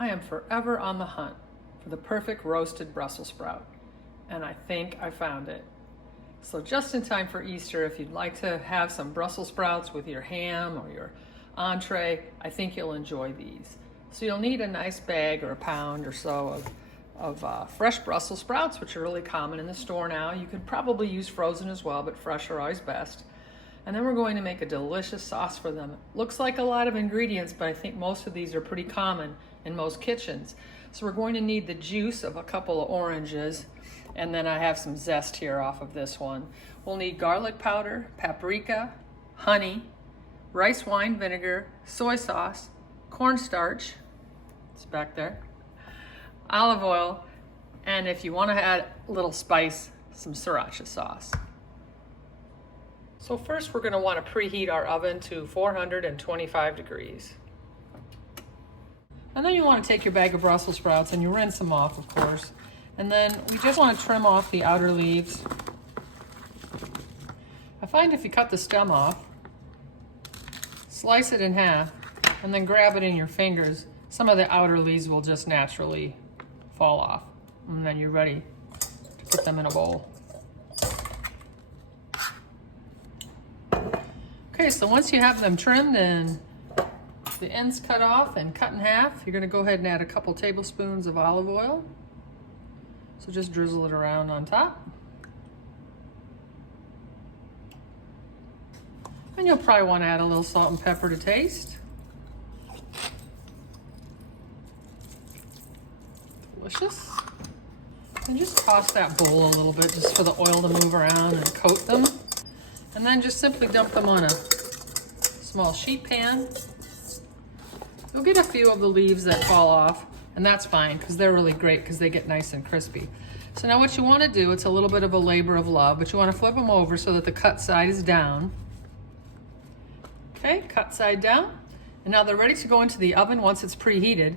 I am forever on the hunt for the perfect roasted Brussels sprout, and I think I found it. So just in time for Easter, if you'd like to have some Brussels sprouts with your ham or your entree, I think you'll enjoy these. So you'll need a nice bag or a pound or so of fresh Brussels sprouts, which are really common in the store now. You could probably use frozen as well, but fresh are always best. And then we're going to make a delicious sauce for them. Looks like a lot of ingredients, but I think most of these are pretty common in most kitchens. So we're going to need the juice of a couple of oranges, and then I have some zest here off of this one. We'll need garlic powder, paprika, honey, rice wine vinegar, soy sauce, cornstarch, it's back there, olive oil, and if you want to add a little spice, some Sriracha sauce. So first we're going to want to preheat our oven to 425 degrees. And then you want to take your bag of Brussels sprouts and you rinse them off, of course. And then we just want to trim off the outer leaves. I find if you cut the stem off, slice it in half, and then grab it in your fingers, some of the outer leaves will just naturally fall off. And then you're ready to put them in a bowl. Okay, so once you have them trimmed and the ends cut off and cut in half, you're going to go ahead and add a couple tablespoons of olive oil. So just drizzle it around on top. And you'll probably want to add a little salt and pepper to taste. Delicious. And just toss that bowl a little bit just for the oil to move around and coat them. And then just simply dump them on a small sheet pan. You'll get a few of the leaves that fall off, and that's fine because they're really great because they get nice and crispy. So now what you want to do, it's a little bit of a labor of love, but you want to flip them over so that the cut side is down. Okay, cut side down. And now they're ready to go into the oven once it's preheated.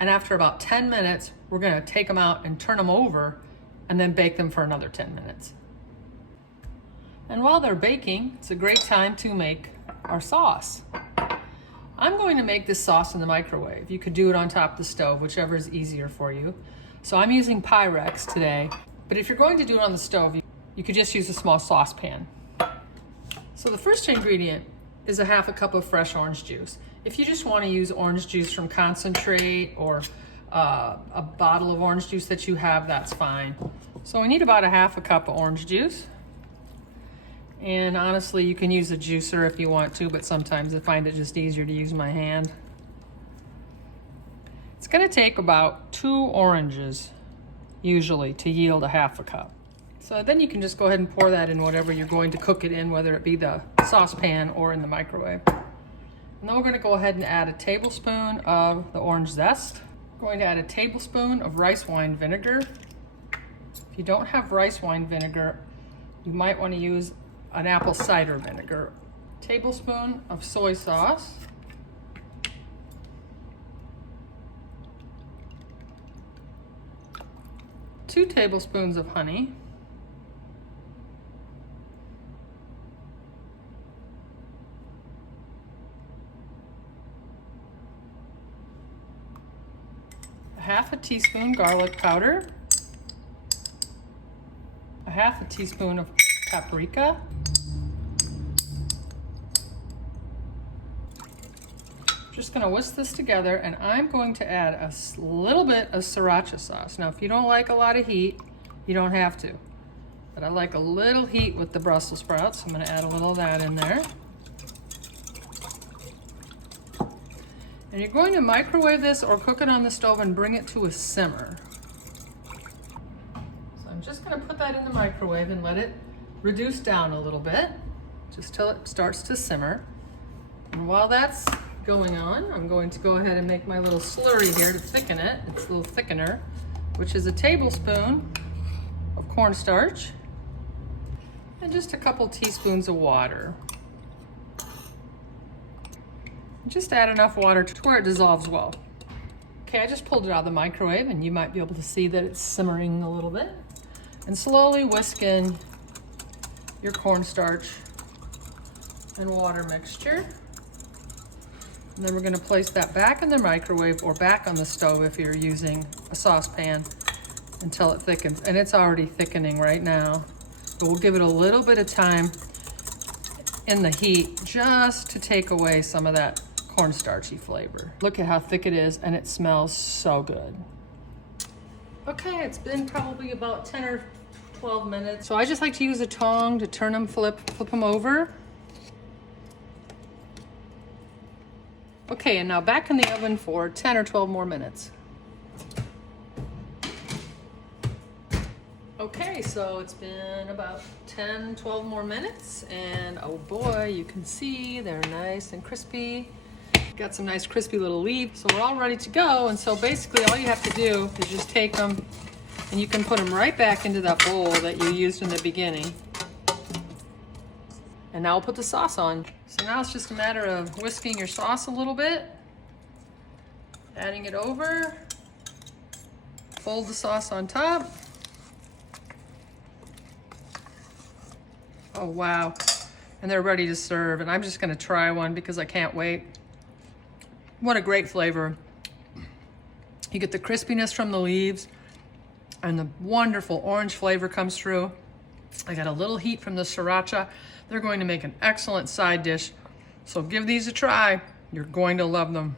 And after about 10 minutes, we're going to take them out and turn them over and then bake them for another 10 minutes. And while they're baking, it's a great time to make our sauce. I'm going to make this sauce in the microwave. You could do it on top of the stove, whichever is easier for you. So I'm using Pyrex today, but if you're going to do it on the stove, you could just use a small saucepan. So the first ingredient is a half a cup of fresh orange juice. If you just want to use orange juice from concentrate or a bottle of orange juice that you have, that's fine. So we need about a half a cup of orange juice. And honestly, you can use a juicer if you want to, but sometimes I find it just easier to use my hand. It's going to take about 2 oranges, usually, to yield a half a cup. So then you can just go ahead and pour that in whatever you're going to cook it in, whether it be the saucepan or in the microwave. And then we're going to go ahead and add a tablespoon of the orange zest. We're going to add a tablespoon of rice wine vinegar. If you don't have rice wine vinegar, you might want to use an apple cider vinegar. Tablespoon of soy sauce. Two tablespoons of honey. Half a teaspoon garlic powder. A half a teaspoon of paprika. Just going to whisk this together, and I'm going to add a little bit of Sriracha sauce. Now, if you don't like a lot of heat, you don't have to. But I like a little heat with the Brussels sprouts, so I'm going to add a little of that in there. And you're going to microwave this or cook it on the stove and bring it to a simmer. So I'm just going to put that in the microwave and let it reduce down a little bit, just till it starts to simmer. And while that's going on, I'm going to go ahead and make my little slurry here to thicken it. It's a little thickener, which is a tablespoon of cornstarch and just a couple teaspoons of water. Just add enough water to where it dissolves well. Okay, I just pulled it out of the microwave, and you might be able to see that it's simmering a little bit. And slowly whisk in your cornstarch and water mixture. And then we're gonna place that back in the microwave or back on the stove if you're using a saucepan until it thickens. And it's already thickening right now. But we'll give it a little bit of time in the heat just to take away some of that cornstarchy flavor. Look at how thick it is, and it smells so good. Okay, it's been probably about 10 or 12 minutes. So I just like to use a tong to turn them, flip them over. Okay, and now back in the oven for 10 or 12 more minutes. Okay, so it's been about 10, 12 more minutes, and oh boy, you can see they're nice and crispy. Got some nice crispy little leaves, so we're all ready to go. And so basically all you have to do is just take them and you can put them right back into that bowl that you used in the beginning. And now we'll put the sauce on. So now it's just a matter of whisking your sauce a little bit, adding it over, fold the sauce on top. Oh wow, and they're ready to serve. And I'm just gonna try one because I can't wait. What a great flavor. You get the crispiness from the leaves and the wonderful orange flavor comes through. I got a little heat from the Sriracha. They're going to make an excellent side dish. So give these a try. You're going to love them.